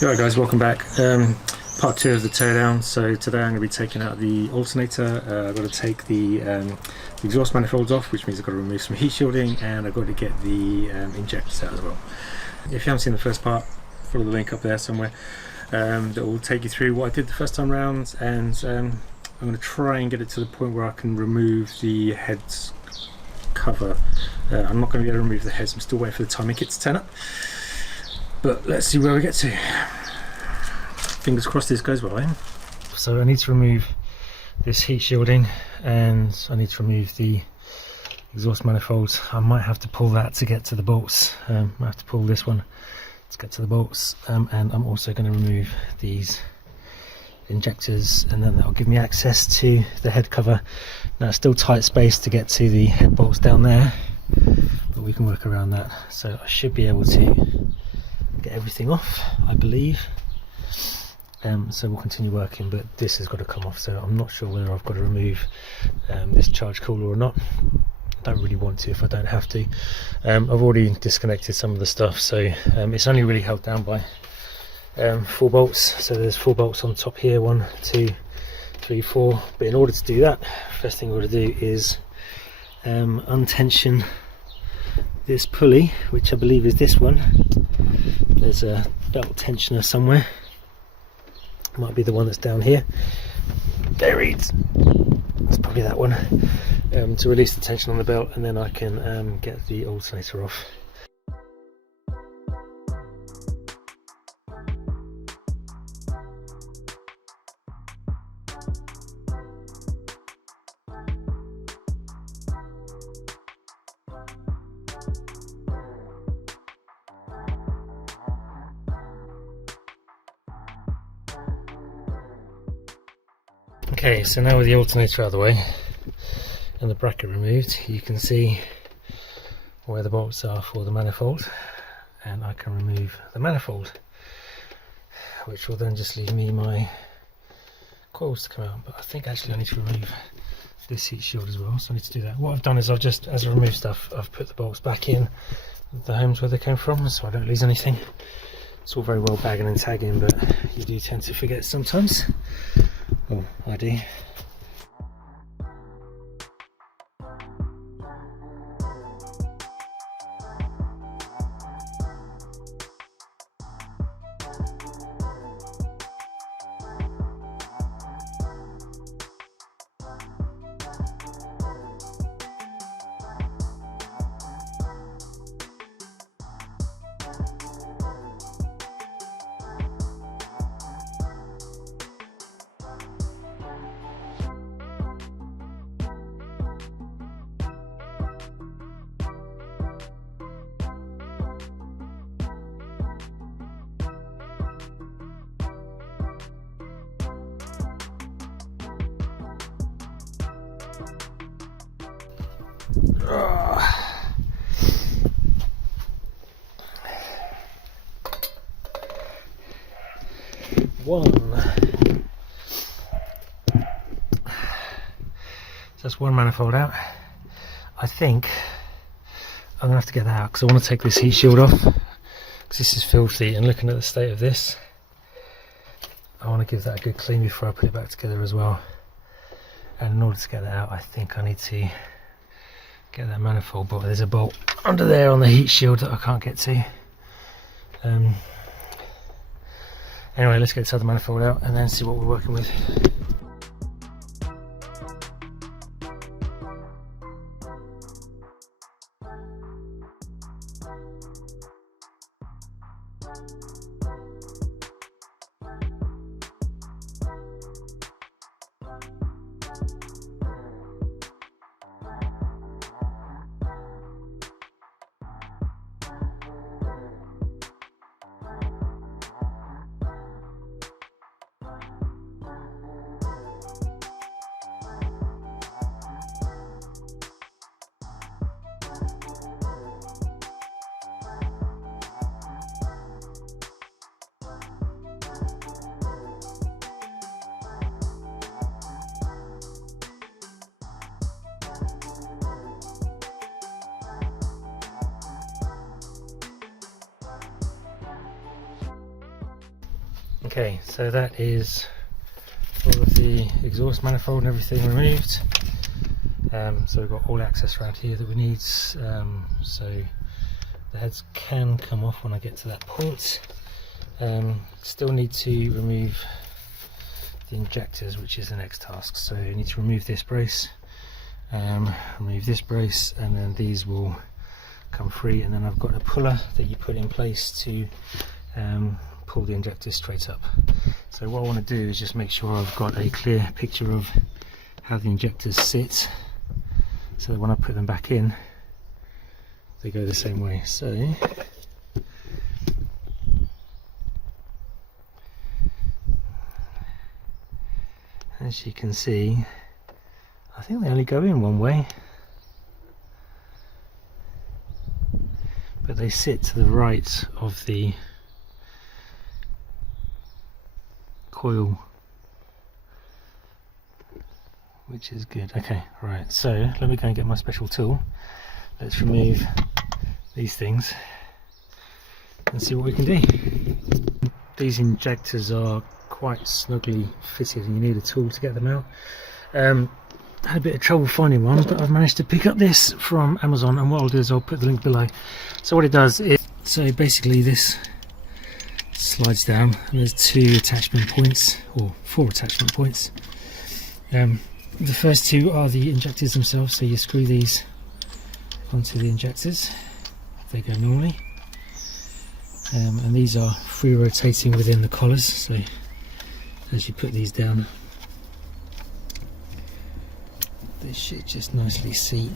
Alright guys, welcome back. Part 2 of the teardown. So today I'm going to be taking out the alternator. I've got to take the exhaust manifolds off, which means I've got to remove some heat shielding, and I've got to get the injectors out as well. If you haven't seen the first part, follow the link up there somewhere. That will take you through what I did the first time round, and I'm going to try and get it to the point where I can remove the heads cover. I'm not going to be able to remove the heads, I'm still waiting for the timing kit to turn up. But let's see where we get to. Fingers crossed this goes well, eh? So I need to remove this heat shielding, and I need to remove the exhaust manifolds. I might have to pull that to get to the bolts. I have to pull this one to get to the bolts, and I'm also going to remove these injectors, and then that'll give me access to the head cover. Now it's still tight space to get to the head bolts down there, but we can work around that. So I should be able to get everything off, I believe. So we'll continue working, but this has got to come off, so I'm not sure whether I've got to remove this charge cooler or not. I don't really want to if I don't have to. I've already disconnected some of the stuff, so it's only really held down by 4 bolts. So there's 4 bolts on top here, 1, 2, 3, 4. But in order to do that, first thing we're going to do is untension this pulley, which I believe is this one. There's a belt tensioner somewhere, might be the one that's down here, buried. It's probably that one, to release the tension on the belt, and then I can get the alternator off. Okay, so now with the alternator out of the way and the bracket removed, you can see where the bolts are for the manifold, and I can remove the manifold, which will then just leave me my coils to come out. But I think actually I need to remove this heat shield as well, so I need to do that. What I've done is I've just, as I remove stuff, I've put the bolts back in the homes where they came from, so I don't lose anything. It's all very well bagging and tagging, but you do tend to forget sometimes. Oh, I do. So that's one manifold out. I think I'm gonna have to get that out because I want to take this heat shield off, because this is filthy, and looking at the state of this, I want to give that a good clean before I put it back together as well. And in order to get that out, I think I need to get that manifold bolt. There's a bolt under there on the heat shield that I can't get to. Anyway, let's get this other manifold out and then see what we're working with. Okay, so that is all of the exhaust manifold and everything removed. So we've got all access around here that we need, so the heads can come off when I get to that point. Still need to remove the injectors, which is the next task. So I need to remove this brace, remove this brace, and then these will come free, and then I've got a puller that you put in place to pull the injectors straight up. So what I want to do is just make sure I've got a clear picture of how the injectors sit, so that when I put them back in they go the same way. So as you can see, I think they only go in one way, but they sit to the right of the coil, which is good. Okay, right, so let me go and get my special tool. Let's remove these things and see what we can do. These injectors are quite snugly fitted and you need a tool to get them out. Had a bit of trouble finding one, but I've managed to pick up this from Amazon, and what I'll do is I'll put the link below. So what it does is, so basically this slides down and there's 2 attachment points, or 4 attachment points. The first 2 are the injectors themselves, so you screw these onto the injectors, they go normally, and these are free rotating within the collars, so as you put these down they should just nicely seat.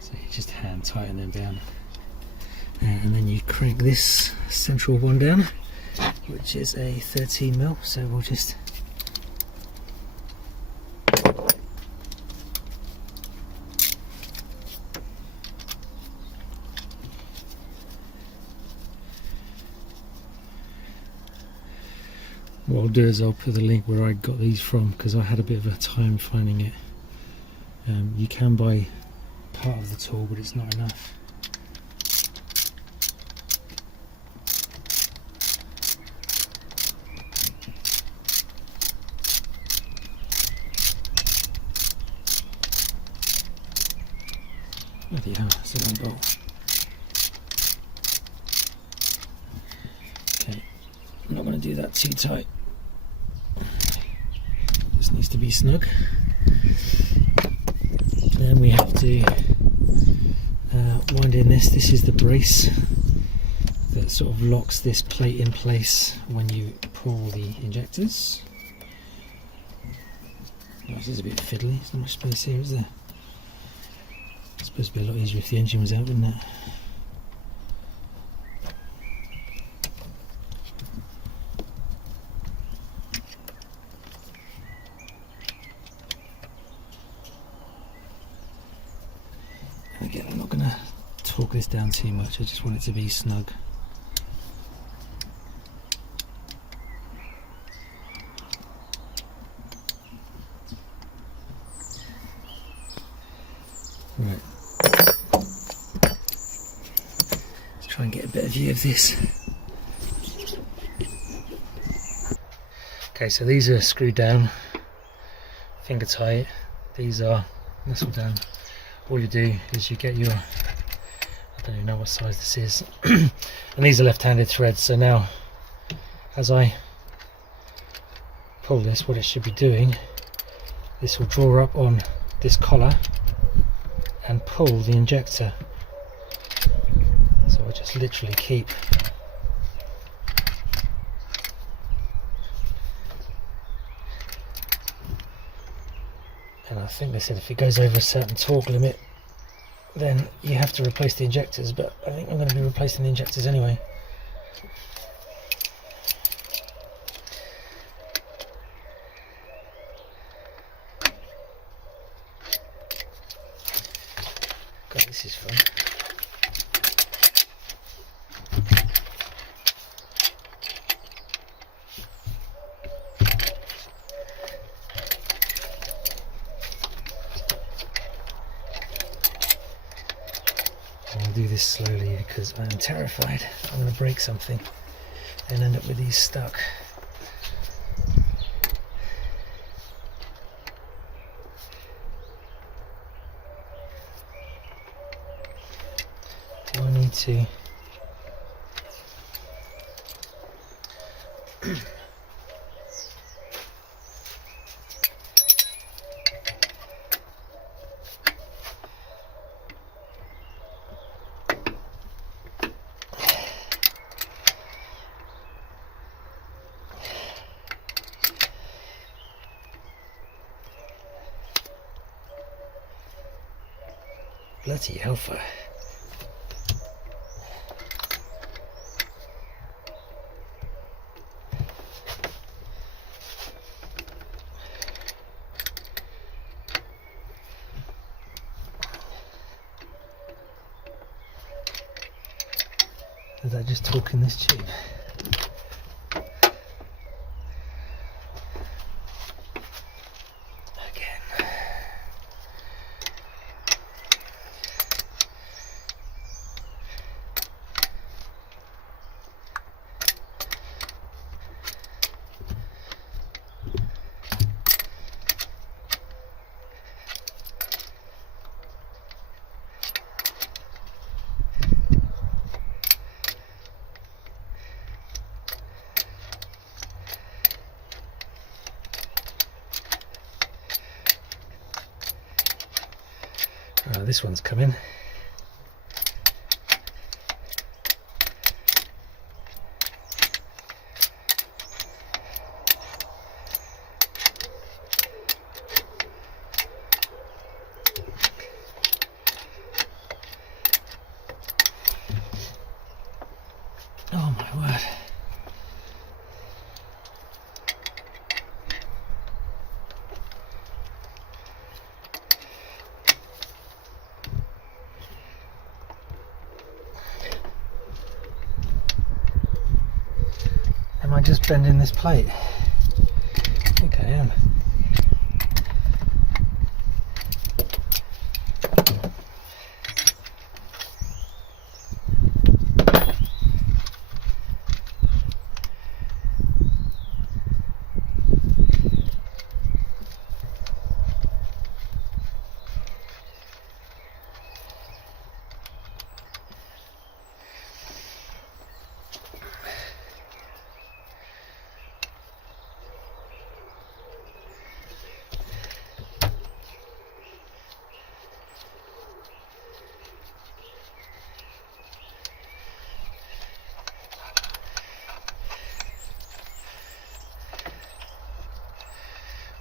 So you just hand tighten them down, and then you crank this central one down, which is a 13mm, so we'll just what I'll do is I'll put the link where I got these from, because I had a bit of a time finding it. You can buy part of the tool, but it's not enough. Bloody hell, that's a long bolt. Okay, I'm not going to do that too tight. This needs to be snug. Then we have to wind in this. This is the brace that sort of locks this plate in place when you pull the injectors. Oh, this is a bit fiddly, there's not much space here, is there? It's supposed to be a lot easier if the engine was out, wouldn't it? And again, I'm not going to torque this down too much, I just want it to be snug. Right, let's try and get a better view of this. Okay, so these are screwed down, finger tight. These are nestled down. All you do is you get your, I don't even know what size this is, and these are left-handed threads. So now, as I pull this, what it should be doing, this will draw up on this collar and pull the injector. So I just literally keep and I think they said if it goes over a certain torque limit then you have to replace the injectors, but I think I'm going to be replacing the injectors anyway. God, this is fun. going to do this slowly because I am terrified I'm going to break something and end up with these stuck. Do I need to? Bloody alpha. Is that just talking this tube? This one's coming. Oh my word. Am I just bending this plate? I think I am.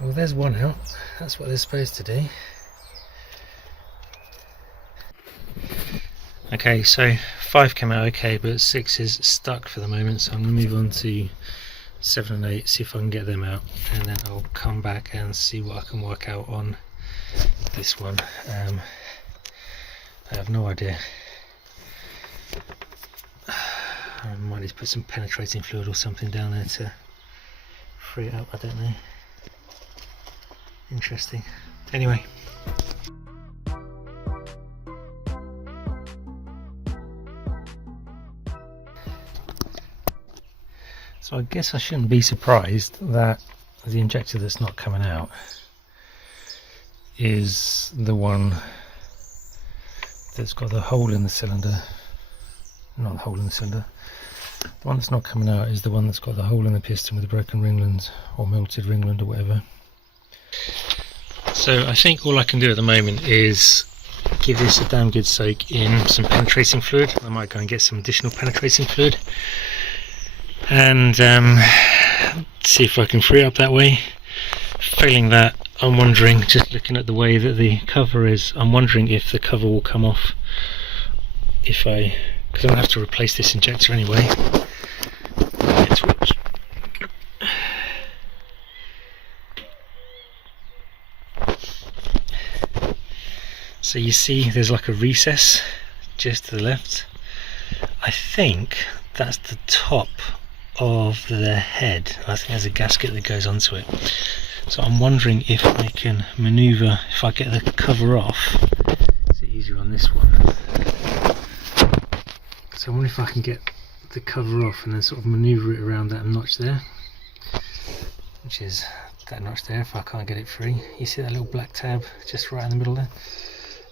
Well, there's one out. That's what they're supposed to do. Okay, so 5 came out okay, but 6 is stuck for the moment, so I'm going to move on to 7 and 8, see if I can get them out, and then I'll come back and see what I can work out on this one. I have no idea. I might need to put some penetrating fluid or something down there to free it up, I don't know. Interesting. Anyway. So I guess I shouldn't be surprised that the injector that's not coming out is the one that's got the hole in the cylinder. Not the hole in the cylinder. The one that's not coming out is the one that's got the hole in the piston with the broken ringland or melted ringland or whatever. So I think all I can do at the moment is give this a damn good soak in some penetrating fluid. I might go and get some additional penetrating fluid and see if I can free it up that way. Failing that, I'm wondering, just looking at the way that the cover is, I'm wondering if the cover will come off if I, because I'm going to have to replace this injector anyway. So you see there's like a recess just to the left. I think that's the top of the head. I think there's a gasket that goes onto it. So I'm wondering if I can manoeuvre, if I get the cover off. Is it easier on this one? So I wonder if I can get the cover off and then sort of manoeuvre it around that notch there, which is that notch there, if I can't get it free. You see that little black tab just right in the middle there?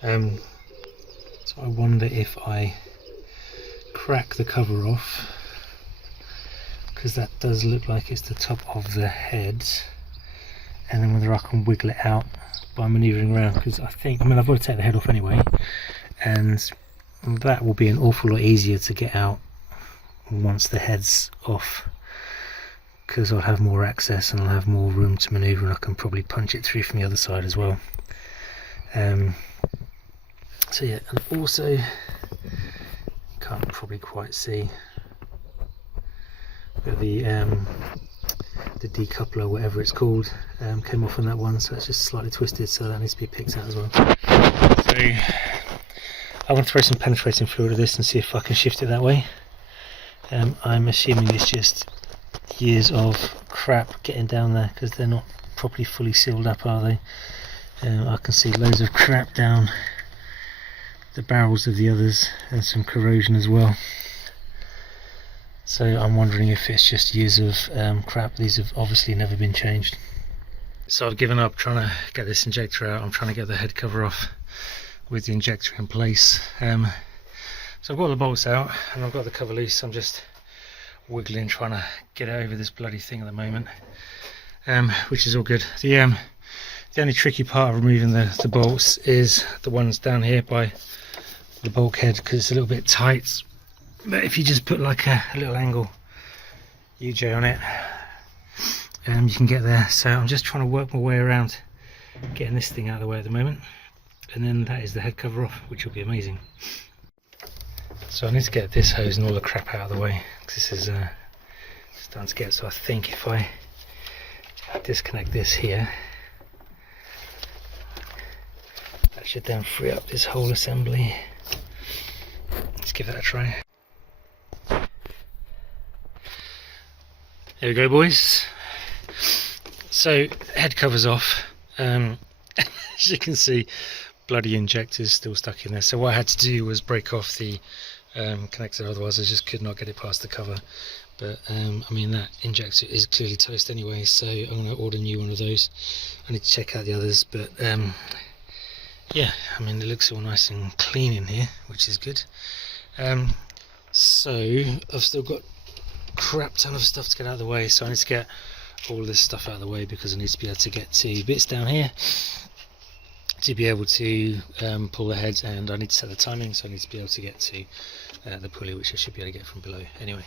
So I wonder if I crack the cover off, because that does look like it's the top of the head, and then whether I can wiggle it out by manoeuvring around, because I mean I've got to take the head off anyway, and that will be an awful lot easier to get out once the head's off, because I'll have more access and I'll have more room to manoeuvre, and I can probably punch it through from the other side as well. So yeah, and also can't probably quite see, but the decoupler, whatever it's called, came off on that one, so it's just slightly twisted, so that needs to be picked out as well. So I want to throw some penetrating fluid at this and see if I can shift it that way. I'm assuming it's just years of crap getting down there, because they're not properly fully sealed up, are they? I can see loads of crap down the barrels of the others, and some corrosion as well. So I'm wondering if it's just years of crap. These have obviously never been changed. So I've given up trying to get this injector out. I'm trying to get the head cover off with the injector in place. So I've got the bolts out and I've got the cover loose. I'm just wiggling, trying to get over this bloody thing at the moment, which is all good. The only tricky part of removing the bolts is the ones down here by the bulkhead, because it's a little bit tight. But if you just put like a little angle UJ on it, you can get there. So I'm just trying to work my way around getting this thing out of the way at the moment, and then that is the head cover off, which will be amazing. So I need to get this hose and all the crap out of the way, because this is starting to get. So I think if I disconnect this here, that should then free up this whole assembly. Let's give that a try. Here we go, boys. So head covers off. As you can see, bloody injectors still stuck in there. So what I had to do was break off the connector, otherwise I just could not get it past the cover. But I mean, that injector is clearly toast anyway, so I'm going to order a new one of those. I need to check out the others, but yeah, I mean, it looks all nice and clean in here, which is good. So I've still got crap ton of stuff to get out of the way, so I need to get all this stuff out of the way, because I need to be able to get to bits down here to be able to pull the heads, and I need to set the timing, so I need to be able to get to the pulley, which I should be able to get from below anyway.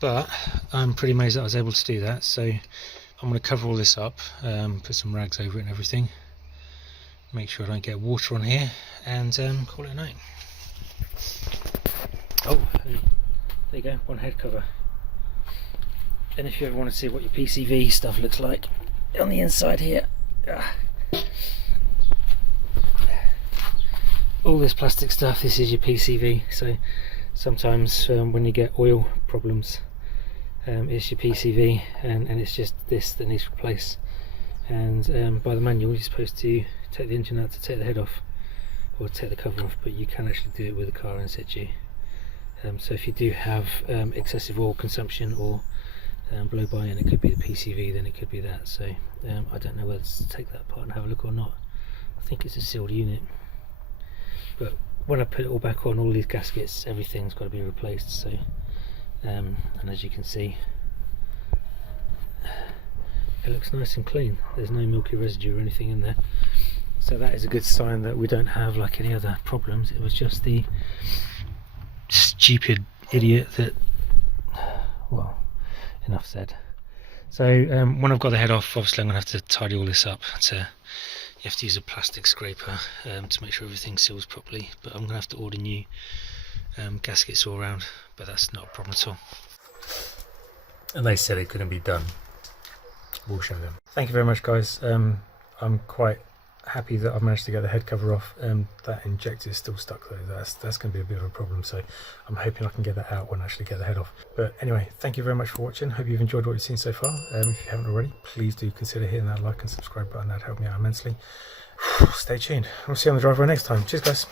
But I'm pretty amazed that I was able to do that. So I'm going to cover all this up, put some rags over it and everything, make sure I don't get water on here, and call it a night. Oh, there you go, one head cover. And if you ever want to see what your PCV stuff looks like on the inside here, all this plastic stuff, this is your PCV. So sometimes when you get oil problems, it's your PCV, and it's just this that needs replaced. And by the manual you're supposed to take the engine out to take the head off, or take the cover off, but you can actually do it with the car in situ. So if you do have excessive oil consumption or blow by, and it could be the PCV, then it could be that. So I don't know whether to take that apart and have a look or not. I think it's a sealed unit, but when I put it all back on, all these gaskets, everything's got to be replaced. So and as you can see, it looks nice and clean. There's no milky residue or anything in there, so that is a good sign that we don't have like any other problems. It was just the stupid idiot that, well, enough said. So when I've got the head off, obviously I'm going to have to tidy all this up. You have to use a plastic scraper to make sure everything seals properly, but I'm going to have to order new gaskets all around, but that's not a problem at all. And they said it couldn't be done. We'll show them. Thank you very much, guys. I'm quite happy that I've managed to get the head cover off. That injector is still stuck though. That's going to be a bit of a problem, so I'm hoping I can get that out when I actually get the head off. But anyway, thank you very much for watching. Hope you've enjoyed what you've seen so far. If you haven't already, please do consider hitting that like and subscribe button. That'd help me out immensely. Stay tuned. We'll see you on the driveway next time. Cheers, guys.